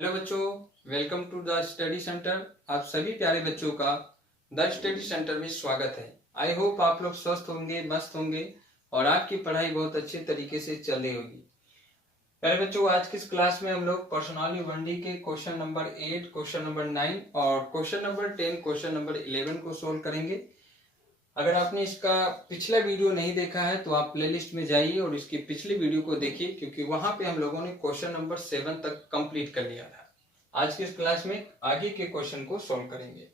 Hello बच्चों, welcome to the study centre. आप सभी प्यारे बच्चों का द स्टडी सेंटर में स्वागत है। आई होप आप लोग स्वस्थ होंगे, मस्त होंगे और आपकी पढ़ाई बहुत अच्छे तरीके से चल रही होगी। प्यारे बच्चों, आज की इस क्लास में हम लोग पर्सनालिटी वनडी के क्वेश्चन नंबर 8, क्वेश्चन नंबर 9 और क्वेश्चन नंबर 10, क्वेश्चन नंबर 11 को सोल्व करेंगे। अगर आपने इसका पिछला वीडियो नहीं देखा है तो आप प्लेलिस्ट में जाइए और इसकी पिछली वीडियो को देखिए, क्योंकि वहां पे हम लोगों ने क्वेश्चन नंबर 7 तक कंप्लीट कर लिया था। आज की इस क्लास में आगे के क्वेश्चन को सॉल्व करेंगे।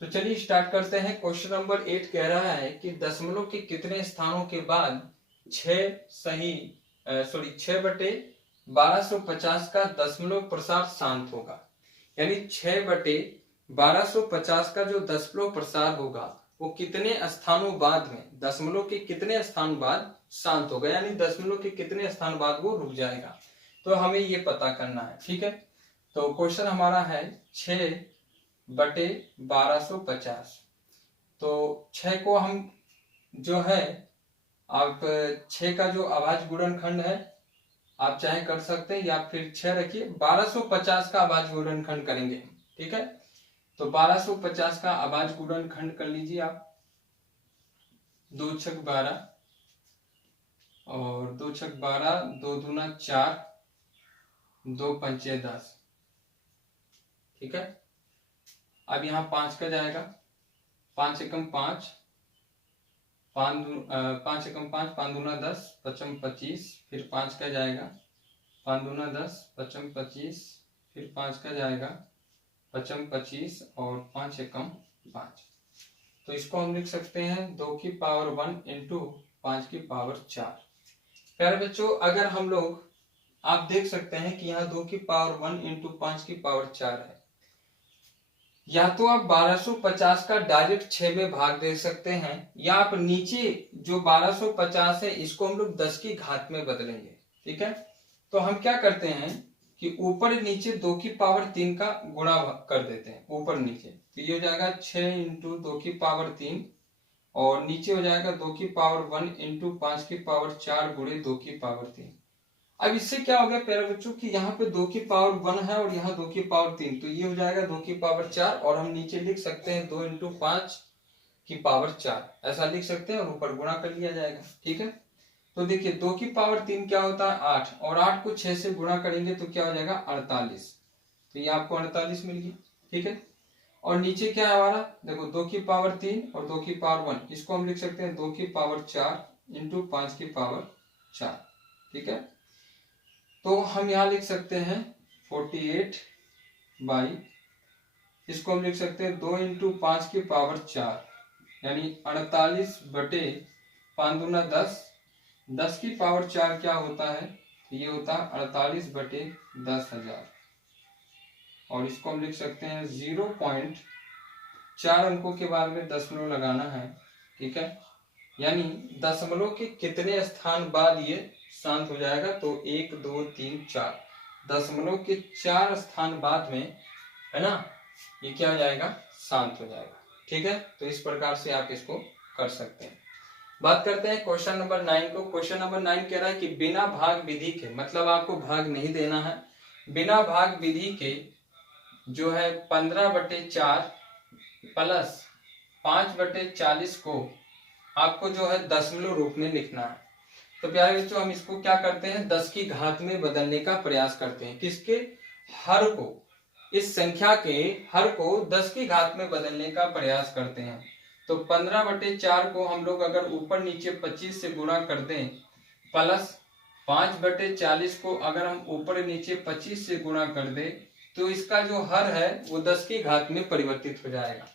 तो चलिए स्टार्ट करते हैं। क्वेश्चन नंबर 8 कह रहा है कि दशमलव के कितने स्थानों के बाद 6/1250 का दशमलव प्रसार शांत होगा। यानी 6/1250 का जो दशमलव प्रसार होगा वो कितने स्थानों बाद में, दशमलव के कितने स्थान बाद शांत होगा, यानी दशमलव के कितने स्थान बाद वो रुक जाएगा। तो हमें ये पता करना है, ठीक है। तो क्वेश्चन हमारा है 6/1250। तो 6 को हम जो है, आप 6 का जो अभाज्य गुणनखंड है आप चाहे कर सकते हैं या फिर 6 रखिए। 1250 का अभाज्य गुणनखंड करेंगे, ठीक है। तो 1250 का अभाज्य गुणनखंड कर लीजिए आप। 2 छक 12 और 2 छक 12, 2 दूना 4, 2 पंचे 10, ठीक है। अब यहाँ 5 का जाएगा, 5 एकम 5, 5 एकम 5, 5 दूना 10, पचम 25, फिर 5 का जाएगा, 5 दूना 10, पचम 25, फिर 5 का जाएगा, पचम 25 और 5 एकम 5। तो इसको हम लिख सकते हैं 2 की पावर 1 इंटू 5 की पावर 4। प्यारे बच्चों, अगर हम लोग, आप देख सकते हैं कि यहाँ 2 की पावर 1 इंटू 5 की पावर 4 है। या तो आप 1250 का डायरेक्ट 6 में भाग दे सकते हैं, या आप नीचे जो 1250 है इसको हम लोग 10 की घात में बदलेंगे, ठीक है। तो हम क्या करते हैं कि ऊपर नीचे 2 की पावर 3 का गुणा कर देते हैं, ऊपर नीचे। तो ये हो जाएगा 6 इंटू 2 की पावर 3 और नीचे हो जाएगा 2 की पावर 1 इंटू 5 की पावर 4 गुणे 2 की पावर 3। अब इससे क्या हो गया प्यारे बच्चों कि यहाँ पे 2 की पावर 1 है और यहाँ 2 की पावर 3, तो ये हो जाएगा 2 की पावर 4 और हम नीचे लिख सकते हैं 2 इंटू 5 की पावर 4, ऐसा लिख सकते हैं और ऊपर गुणा कर लिया जाएगा, ठीक है। तो देखिए 2 की पावर 3 क्या होता है 8, और 8 को 6 से गुणा करेंगे तो क्या हो जाएगा 48। तो ये आपको 48 मिल गया, ठीक है। और नीचे क्या है हमारा, देखो 2 की पावर 3 और 2 की पावर 1, इसको हम लिख सकते हैं 2 की पावर 4 इंटू 5 की पावर 4, ठीक है। तो हम यहाँ लिख सकते हैं 48 बाई, इसको हम लिख सकते हैं 2 इंटू 5 की पावर 4, यानी 48 बटे 5 दूना 10, 10 की पावर 4 क्या होता है, ये होता है 48 बटे 10,000। और इसको हम लिख सकते हैं 0.4 अंकों के बाद में दशमलव लगाना है, ठीक है। यानी दशमलव के कितने स्थान बाद ये शांत हो जाएगा, तो 1 2 3 4, दशमलव के 4 स्थान बाद में, है ना, ये क्या हो जाएगा शांत हो जाएगा, ठीक है। तो इस प्रकार से आप इसको कर सकते हैं। बात करते हैं क्वेश्चन नंबर 9 को। क्वेश्चन नंबर 9 कह रहा है कि बिना भाग विधि के, मतलब आपको भाग नहीं देना है, बिना भाग विधि के जो है 15/4 प्लस 5/40 को आपको जो है दशमलव रूप में लिखना है। तो प्यारे बच्चों, हम इसको क्या करते हैं 10 की घात में बदलने का प्रयास करते हैं। किसके, हर को, इस संख्या के हर को 10 की घात में बदलने का प्रयास करते हैं। तो 15/4 को हम लोग अगर ऊपर नीचे 25 से गुणा कर दें, प्लस 5/40 को अगर हम ऊपर नीचे 25 से गुणा कर दें, तो इसका जो हर है वो 10 की घात में परिवर्तित हो जाएगा।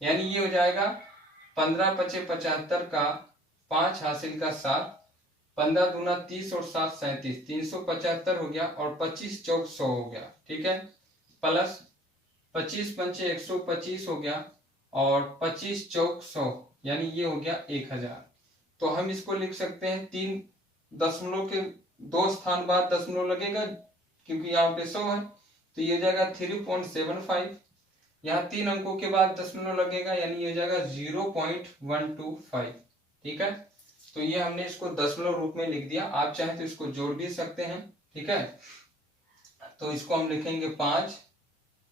यानी ये हो जाएगा 15 पचे 75 का 5 हासिल का 7, 15 दूना 30 और 7 37, 375 हो गया और 25 चौक 100 हो गया, ठीक है। प्लस 25 पंचे 125 हो गया और 25 चौक 100, यानी ये हो गया 1000। तो हम इसको लिख सकते हैं 3 दशमलव के 2 स्थान बाद दशमलव लगेगा, क्योंकि यहाँ पे 100 है, तो ये हो जाएगा 3.75। यहाँ 3 अंकों के बाद दशमलव लगेगा, यानी ये हो जाएगा 0.125, ठीक है। तो ये हमने इसको दशमलव रूप में लिख दिया। आप चाहे तो इसको जोड़ भी सकते हैं, ठीक है। तो इसको हम लिखेंगे 5,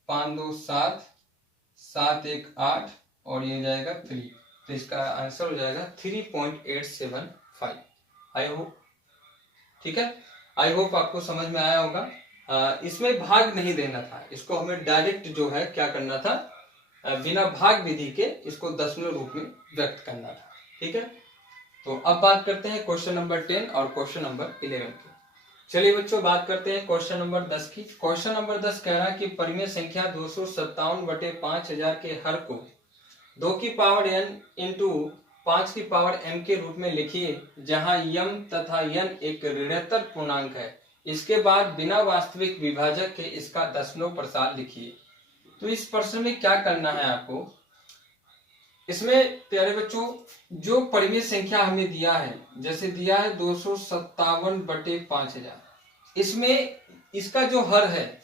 5 2 7, 7 1 8 और ये हो जाएगा 3। तो इसका आंसर हो जाएगा 3.875। आई होप, ठीक है, आई होप आपको समझ में आया होगा। इसमें भाग नहीं देना था, इसको हमें डायरेक्ट जो है क्या करना था, बिना भाग विधि के इसको दशमलव रूप में व्यक्त करना था। ठीक है, तो अब बात करते हैं क्वेश्चन नंबर 10 और क्वेश्चन नंबर 11 की। चलिए बच्चों बात करते हैं क्वेश्चन नंबर 10 की। क्वेश्चन नंबर 10 कह रहा है कि परिमेय संख्या 257/5000 के हर को 2 की पावर n इंटू 5 की पावर m के रूप में लिखिए, जहां m तथा n एक ऋणात्मक पूर्णांक है। इसके बाद बिना वास्तविक विभाजक के इसका दशमलव प्रसार लिखिए। तो इस प्रश्न में क्या करना है आपको, इसमें प्यारे बच्चों जो परिमेय संख्या हमें दिया है, जैसे दिया है 257/5000, इसमें इसका जो हर है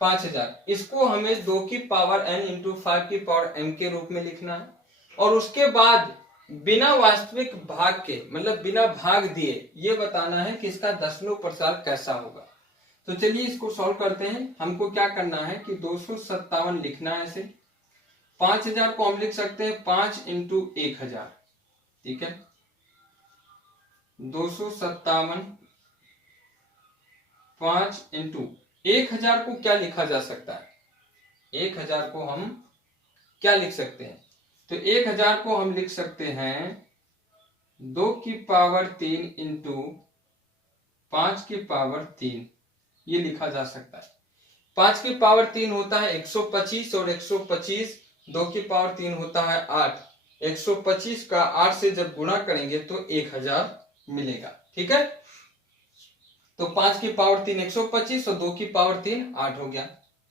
5000, इसको हमें 2 की पावर n इंटू 5 की पावर m के रूप में लिखना है, और उसके बाद बिना वास्तविक भाग के, मतलब बिना भाग दिए, ये बताना है कि इसका दशमलव प्रसार कैसा होगा। तो चलिए इसको सॉल्व करते हैं। हमको क्या करना है कि 257 लिखना है इसे, 5000 को हम लिख सकते हैं 5 इंटू 1000, ठीक है, 257 5 इंटू 1000 को क्या लिखा जा सकता है, 1000 को हम क्या लिख सकते हैं, तो 1000 को हम लिख सकते हैं 2 की पावर 3 इंटू 5 की पावर 3, ये लिखा जा सकता है। 5 की पावर 3 होता है 125 और 125 2 की पावर 3 होता है 8। 125 का 8 से जब गुणा करेंगे तो 1000 मिलेगा। ठीक है, तो 5 की पावर 3 125 और 2 की पावर 3 8 हो गया।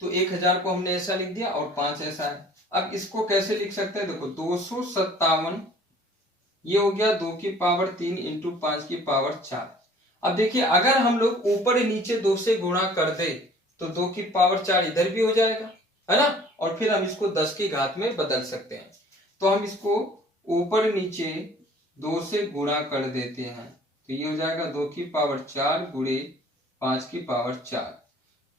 तो 1000 को हमने ऐसा लिख दिया और 5 ऐसा है। अब इसको कैसे लिख सकते हैं, देखो 257 ये हो गया 2 की पावर 3 इंटू 5 की पावर 4। अब देखिए अगर हम लोग ऊपर नीचे 2 से गुणा कर दे तो 2 की पावर 4 इधर भी हो जाएगा, है ना, और फिर हम इसको 10 की घात में बदल सकते हैं। तो हम इसको ऊपर नीचे 2 से गुणा कर देते हैं, तो ये हो जाएगा 2 की पावर 4 गुणे 5 की पावर 4।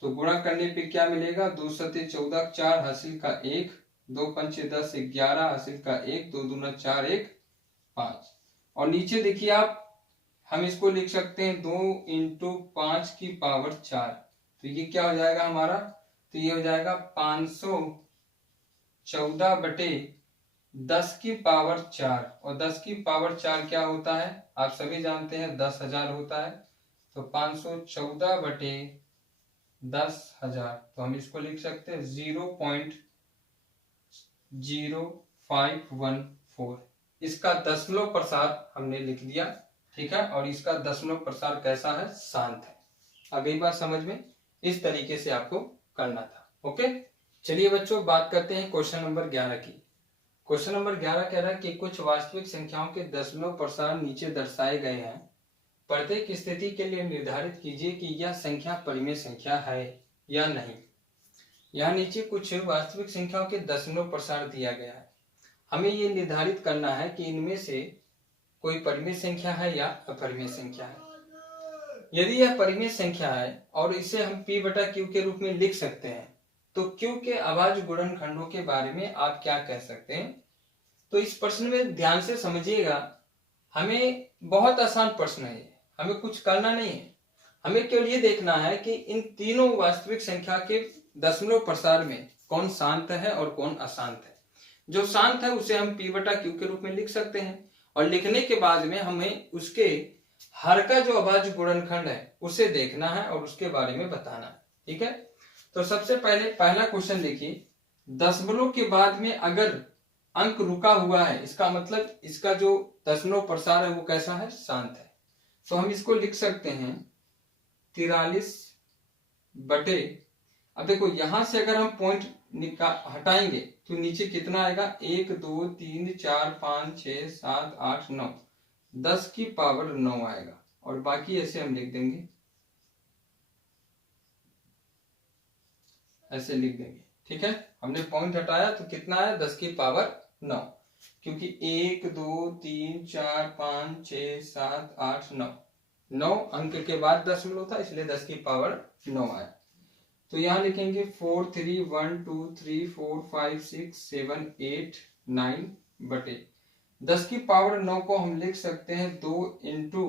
तो गुणा करने पे क्या मिलेगा, 2 सते 14, 4 हासिल का 1, 2 पंचे 10, 11 हासिल का 1, 2 दूना 4, 1 5। और नीचे देखिए आप, हम इसको लिख सकते हैं 2 इंटू 5 की पावर 4। तो ये क्या हो जाएगा हमारा, तो ये हो जाएगा 514/10 की पावर 4, और 10 की पावर 4 क्या होता है, आप सभी जानते हैं 10,000 होता है। तो 514/10,000, तो हम इसको लिख सकते हैं 0.0514। इसका दशमलव प्रसार हमने लिख दिया। ठीक है, और इसका दशमलव प्रसार कैसा है, शांत है। आ गई बात समझ में, इस तरीके से आपको करना था। ओके, चलिए बच्चों बात करते हैं क्वेश्चन नंबर 11 की। क्वेश्चन नंबर 11 कह रहा है कि कुछ वास्तविक संख्याओं के दशमलव प्रसार नीचे दर्शाए गए हैं। प्रत्येक स्थिति के लिए निर्धारित कीजिए कि यह संख्या परिमेय संख्या है या नहीं। यहाँ नीचे कुछ वास्तविक संख्याओं के दशमलव प्रसार दिया गया है। हमें ये निर्धारित करना है कि इनमें से कोई परिमेय संख्या है या अपरिमेय संख्या है। यदि यह परिमेय संख्या है और इसे हम p/q के रूप में लिख सकते हैं, तो q के अभाज्य गुणनखंडों के बारे में आप क्या कह सकते हैं। तो इस प्रश्न में ध्यान से समझिएगा, हमें बहुत आसान प्रश्न है, हमें कुछ करना नहीं है। हमें केवल ये देखना है कि इन तीनों वास्तविक संख्या के दशमलव प्रसार में कौन शांत है और कौन अशांत है। जो शांत है उसे हम p/q के रूप में लिख सकते हैं, और लिखने के बाद में हमें उसके हर का जो अभाज्य गुणनखंड है उसे देखना है और उसके बारे में बताना है। ठीक है, तो सबसे पहले पहला क्वेश्चन देखिए, दशमलव के बाद में अगर अंक रुका हुआ है, इसका मतलब इसका जो दशमलव प्रसार है वो कैसा है, शांत है। तो हम इसको लिख सकते हैं 43 अब देखो यहां से अगर हम पॉइंट हटाएंगे तो नीचे कितना आएगा, 1 2 3 4 5 6 7 8 9, 10 की पावर 9 आएगा, और बाकी ऐसे हम लिख देंगे, ऐसे लिख देंगे। ठीक है, हमने पॉइंट हटाया तो कितना है, 10 की पावर 9, क्योंकि 1 2 3 4 5 6 7 8 9 अंक के बाद दशमलव था, इसलिए 10 की पावर 9 आया। तो यहाँ लिखेंगे 4 3 1 2 3 4 5 6 7 8 9 बटे 10 की पावर 9 को हम लिख सकते हैं 2 इंटू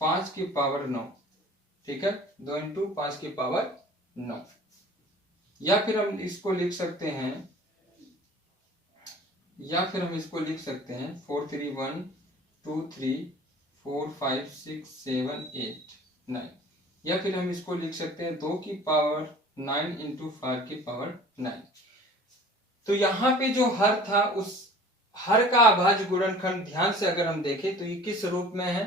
5 की पावर 9। ठीक है, 2 इंटू 5 की पावर 9। या फिर हम इसको लिख सकते हैं 4 3 1 2 3 4 5 6 7 8 9। या फिर हम इसको लिख सकते हैं 2 की पावर 9 इंटू 5 की पावर 9। तो यहाँ पे जो हर था उस हर का अभाज्य गुणनखंड ध्यान से अगर हम देखें तो ये किस रूप में है,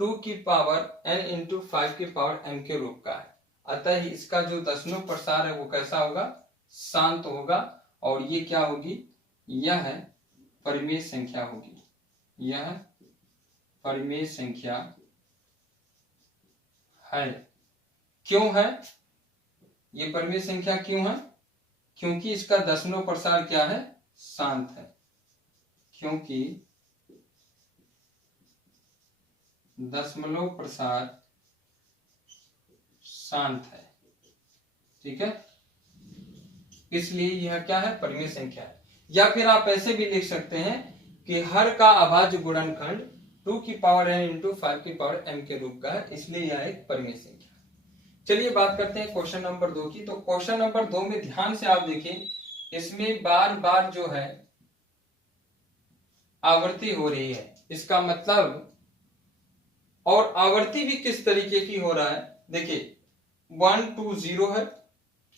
2 की पावर n इंटू 5 की पावर m के रूप का है। अतः ही इसका जो दशमलव प्रसार है वो कैसा होगा, शांत होगा। और ये क्या होगी, यह है परिमेय संख्या होगी। यह परिमेय संख्या है। क्यों है ये परिमेय संख्या, क्यों है? क्योंकि इसका दशमलव प्रसार क्या है, शांत है। क्योंकि दशमलव प्रसार शांत है। ठीक है, इसलिए यह क्या है, परिमेय संख्या है। या फिर आप ऐसे भी लिख सकते हैं कि हर का अभाज्य गुणनखंड 2 की पावर n इंटू 5 की पावर m के रूप का है, इसलिए यह एक परिमेय संख्या है। चलिए बात करते हैं क्वेश्चन नंबर 2 की। तो क्वेश्चन नंबर 2 में ध्यान से आप देखिए, इसमें बार बार जो है आवर्ती हो रही है। इसका मतलब, और आवर्ती भी किस तरीके की हो रहा है, देखिए 1 2 0 है,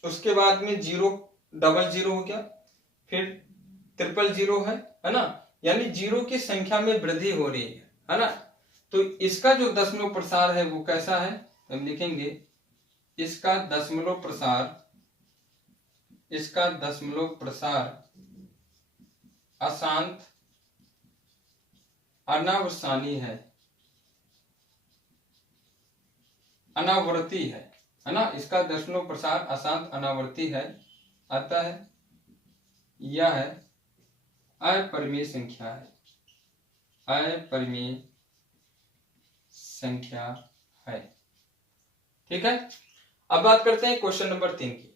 उसके बाद में 0 डबल 0 हो गया, फिर ट्रिपल 0 है ना, यानी 0 की संख्या में वृद्धि हो रही है ना। तो इसका जो दशमलव प्रसार है वो कैसा है, हम लिखेंगे इसका दशमलव प्रसार अशांत अनावर्सानी है, अनावर्ती है ना। इसका दशमलव प्रसार अशांत अनावर्ती है, अतः यह अपरिमेय संख्या है। अपरिमेय संख्या है। ठीक है, अब बात करते हैं क्वेश्चन नंबर 3 की।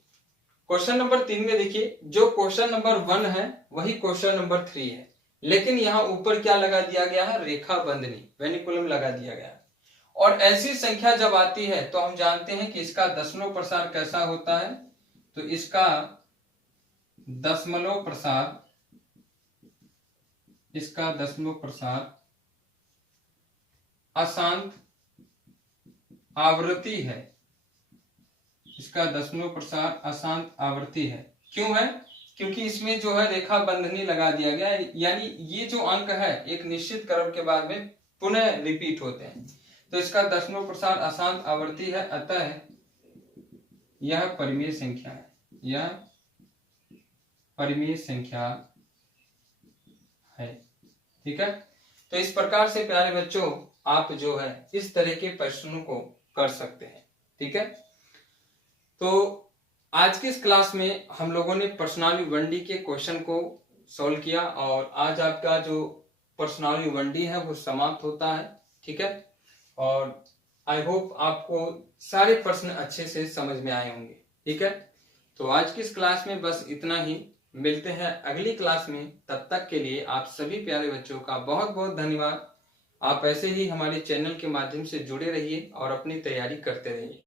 क्वेश्चन नंबर 3 में देखिए, जो क्वेश्चन नंबर 1 है वही क्वेश्चन नंबर 3 है, लेकिन यहां ऊपर क्या लगा दिया गया है, रेखा बंधनी, वेनिकुलम लगा दिया गया है। और ऐसी संख्या जब आती है तो हम जानते हैं कि इसका दशमलव प्रसार कैसा होता है। तो इसका दशमलव प्रसार अशांत आवृत्ति है। इसका दशमलव प्रसार अशांत आवृत्ति है। क्यों है, क्योंकि इसमें जो है रेखा बंधनी लगा दिया गया है, यानी ये जो अंक है एक निश्चित क्रम के बाद में पुनः रिपीट होते हैं। तो इसका दशमलव प्रसार अशांत आवृत्ति है, अतः यह परिमेय संख्या है। यह परिमेय संख्या है। ठीक है, तो इस प्रकार से प्यारे बच्चों आप जो है इस तरह के प्रश्नों को कर सकते हैं। ठीक है, तो आज की इस क्लास में हम लोगों ने पर्सनालिटी 1D के क्वेश्चन को सॉल्व किया और आज आपका जो पर्सनालिटी 1D है वो समाप्त होता है। ठीक है, और आई होप आपको सारे प्रश्न अच्छे से समझ में आए होंगे। ठीक है, तो आज की इस क्लास में बस इतना ही। मिलते हैं अगली क्लास में, तब तक के लिए आप सभी प्यारे बच्चों का बहुत बहुत धन्यवाद। आप ऐसे ही हमारे चैनल के माध्यम से जुड़े रहिए और अपनी तैयारी करते रहिए।